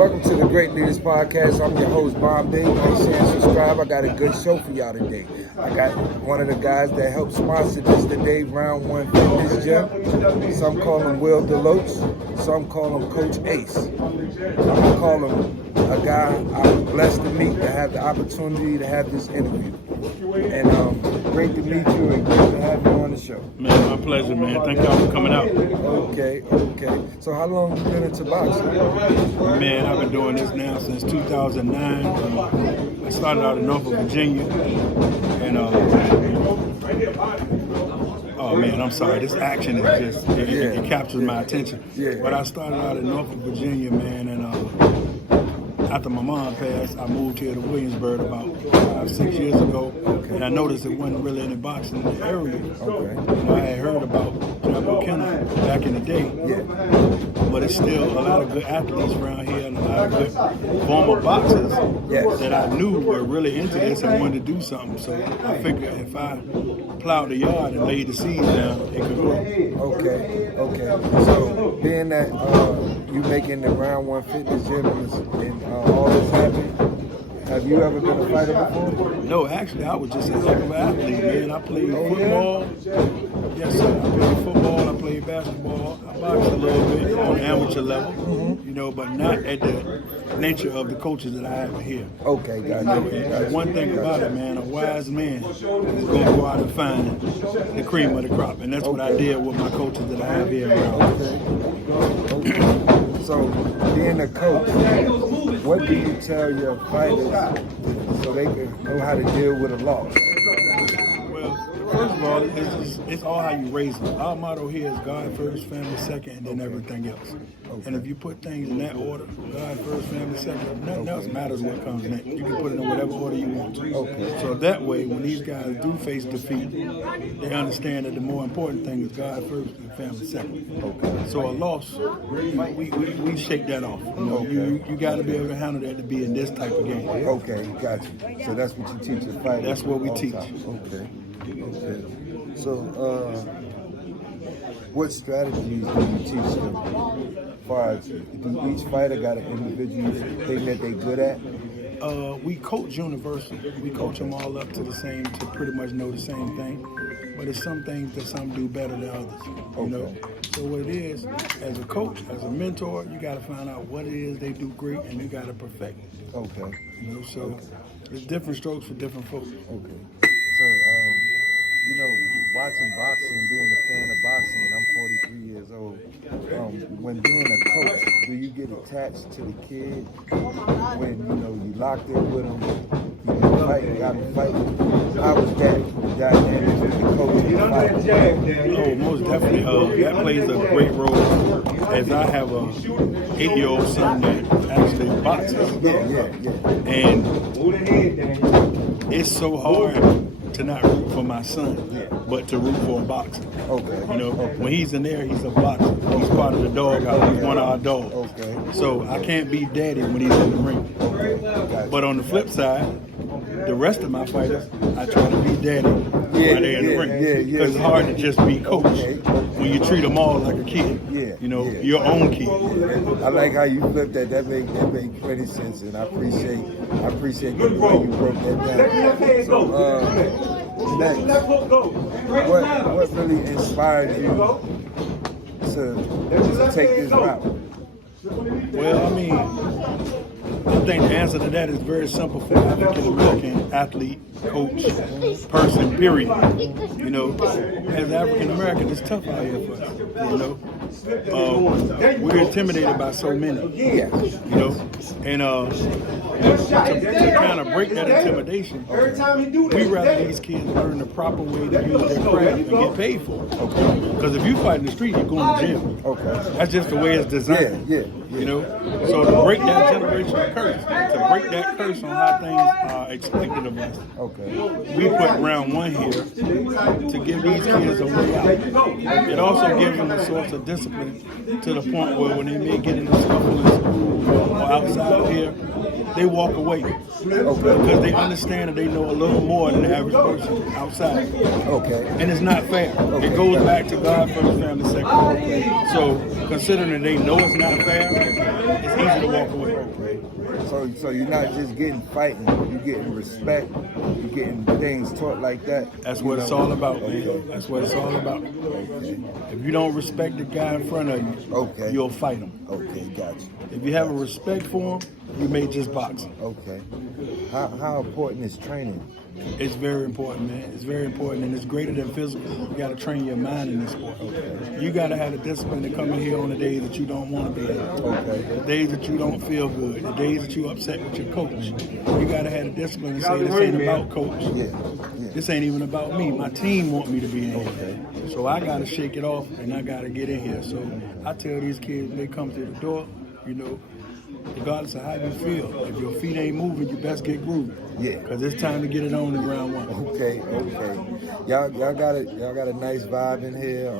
Welcome to the Great Leaders Podcast. I'm your host, Bob B. Like, share, and subscribe. I got a good show for y'all today. I got one of the guys that helped sponsor this today, Round 1 Fitness Gym. Some call him Will Deloach. Some call him Coach Ace. I'm going to call him a guy I'm blessed to meet, to have the opportunity to have this interview. And great to meet you and great to have you on the show. Man, my pleasure, man. Thank y'all for coming out. Okay. So how long have you been into boxing? Man, I've been doing this now since 2009. I started out in Norfolk, Virginia. And, oh man, I'm sorry. This action is just, it captures my attention. Yeah. But I started out in Norfolk, Virginia, man, and after my mom passed, I moved here to Williamsburg about 5-6 years ago, and I noticed there wasn't really any boxing in the area. Okay. I had heard about Jabba Kenna back in the day, but it's still a lot of good athletes around here and a lot of good former boxers that I knew were really into this and wanted to do something. So I figured if I plowed the yard and laid the seeds down, it could grow. Okay. So being that you making the Round 1 Fitness Gym and all this happened, have you ever been a fighter before? No, actually, I was just a heck of an athlete, man. I played football. Yes, sir. I played football. I played basketball. I boxed a little bit on the amateur level, but not at the nature of the coaches that I have here. Okay, gotcha. One thing about it, man, a wise man is going to go out and find the cream of the crop, and that's what I did with my coaches that I have here around. Okay. So, being a coach, what do you tell your fighters so they can know how to deal with a loss? Well, first of all, it's all how you raise them. Our motto here is God first, family second, and then everything else. And if you put things in that order, God first, family second, nothing else matters what comes next. You can put it in whatever order you want to. So that way, when these guys do face defeat, they understand that the more important thing is God first and family second. So a loss, we shake that off. You got to be able to handle that to be in this type of game. Okay, gotcha. So that's what you teach your fighters? That's what we teach. Okay. So, what strategies do you teach them? Do each fighter got an individual thing that they're good at? We coach universal. We coach them all up to to pretty much know the same thing. But there's some things that some do better than others. You know? So what it is, as a coach, as a mentor, you got to find out what it is they do great, and you got to perfect it. Okay. So there's different strokes for different folks. Okay. So, watching boxing, being a fan of boxing, and I'm 43 years old, when being a coach, do you get attached to the kid when, you locked in with him, you got him fighting? How was that dynamic with the coach and the fighter? Oh, most definitely. That plays a great role, as I have a 8-year-old son that actually boxes. And it's so hard to not root for my son, but to root for a boxer. When he's in there, he's a boxer. He's part of the dog house. He's one of our dogs. So I can't be daddy when he's in the ring. But on the flip side, the rest of my fighters, I try to be daddy while they're in the ring. Because it's hard to just be coach when you treat them all like a kid. Your own kid. I like how you flipped that. That makes plenty sense, and I appreciate the way you broke that down. So, next, what really inspired you to take this route? Well, I think the answer to that is very simple for African American athlete, coach, person, period. As African American, it's tough out here for us. We're intimidated by so many. And to kind of break that intimidation, we rather these kids learn the proper way to use their craft and get paid for it. Because if you fight in the street, you're going to jail. That's just the way it's designed. So to break that generational curse, to break that curse on how things are expected of us, we put Round 1 here to give these kids a way out. It also gives them a source of discipline to the point where when they may get in a scuffle in school or outside of here, they walk away because they understand that they know a little more than the average person outside. And it's not fair. It goes back to God first, family second. So considering that they know it's not fair, it's easy to walk away. So you're not just getting fighting, you're getting respect, you're getting things taught like that. That's what it's all about, man. That's what it's all about. Okay. If you don't respect the guy in front of you, you'll fight him. Okay, gotcha. If you have a respect for him, you may just box him. Okay. How important is training? It's very important, man. It's very important, and it's greater than physical. You got to train your mind in this sport. Okay. You got to have the discipline to come in here on the days that you don't want to be here. Okay. The days that you don't feel good. The days that you're upset with your coach. You got to have the discipline to say, this ain't about coach. Yeah. This ain't even about me. My team want me to be in here. So I got to shake it off, and I got to get in here. So I tell these kids when they come through the door, you know, regardless of how you feel, if your feet ain't moving, you best get grooving. Yeah. Because it's time to get it on in round one. Okay. Y'all got a nice vibe in here.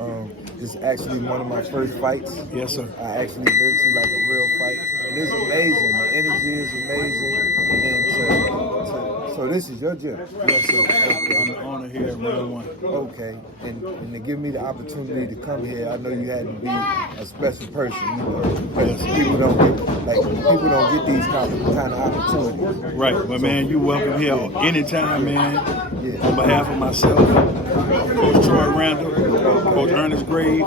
This is actually one of my first fights. Yes, sir. I actually mentioned like a real fight. And it's amazing. The energy is amazing. And so this is your gym. Yes, sir. Okay. I'm honored here at round one. Okay. And to give me the opportunity to come here, I know you had to be a special person, you know, because people don't get these kind of opportunities. Right, but man, you welcome here anytime, man. Yeah. On behalf of myself, Coach Troy Randall, Coach Ernest Grave,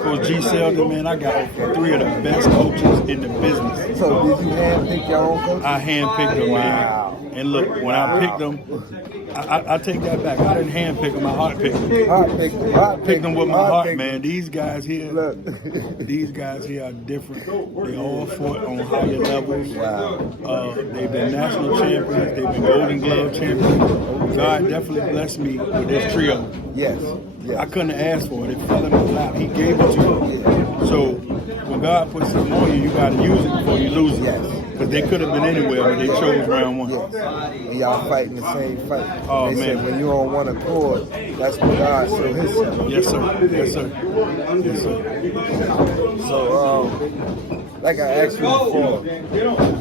Coach G. Selden, man, I got 3 of the best coaches in the business. So did you handpick your own coach? I handpicked them, man. And look, when I picked them, I take that back. I didn't handpick them, I heart-picked them. Picked them with my heart, man. These guys here, these guys here are different. They all fought on higher levels. Wow. They've been national champions. They've been Golden Glove champions. God definitely blessed me with this trio. Yes. I couldn't have asked for it. It fell in my lap. He gave it to me. Yeah. So when God puts something on you, you got to use it before you lose it. Yes. Because they could have been anywhere, but they chose round one. Yes. And y'all fighting the same fight. Oh, they man. Said when you're on one accord, that's when God showed his son. Yes, sir. Yes, sir. Yes, sir. So, like I asked you before,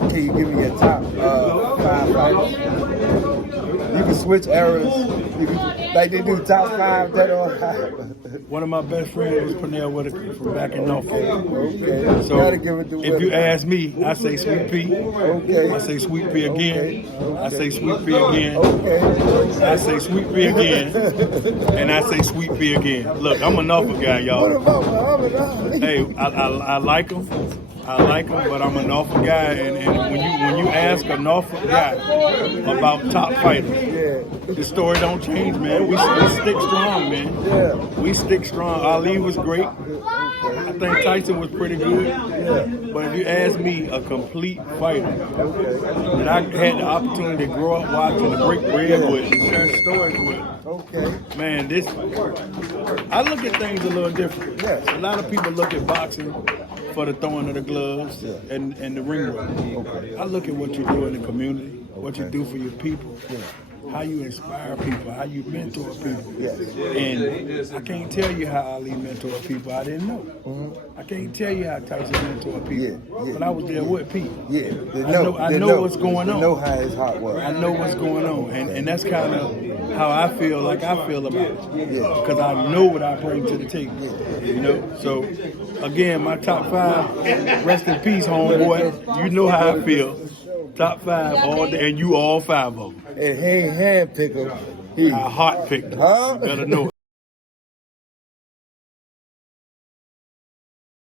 can you give me your top 5 fighters? You can switch eras. Like they do top 5, dead or alive. One of my best friends was Pernell Whitaker from back in Norfolk. Okay. So gotta give it to if you ask me, I say Sweet Pea. Okay. I say Sweet Pea again. Okay. I say Sweet Pea again. Okay. I say Sweet Pea again. And I say Sweet Pea again. Look, I'm a Norfolk guy, y'all. What about Muhammad? Hey, I like him. I like him, but I'm a Norfolk guy, and when you ask a Norfolk guy about top fighters, the story don't change, man. We stick strong, man. Yeah. We stick strong. Ali was great. I think Tyson was pretty good. Yeah. But if you ask me, a complete fighter, and I had the opportunity to grow up watching the Great Redwood and share stories with. Okay. Man, I look at things a little different. Yes. A lot of people look at boxing for the throwing of the gloves and the ring work. Okay. I look at what you do in the community, what you do for your people, how you inspire people, how you mentor people. Yes. And I can't tell you how Ali mentored people I didn't know. Mm-hmm. I can't tell you how Tyson mentored people. But I was there with Pete. Yeah. I know what's going on. I know how his heart was. I know what's going on. And that's kind of how I feel like I feel about it. Because I know what I bring to the table. You know? So, again, my top 5, rest in peace, homeboy. You know how I feel. Top 5 all day, and you all 5 of them. And he ain't handpicked them. I heart picked them. Huh? You better know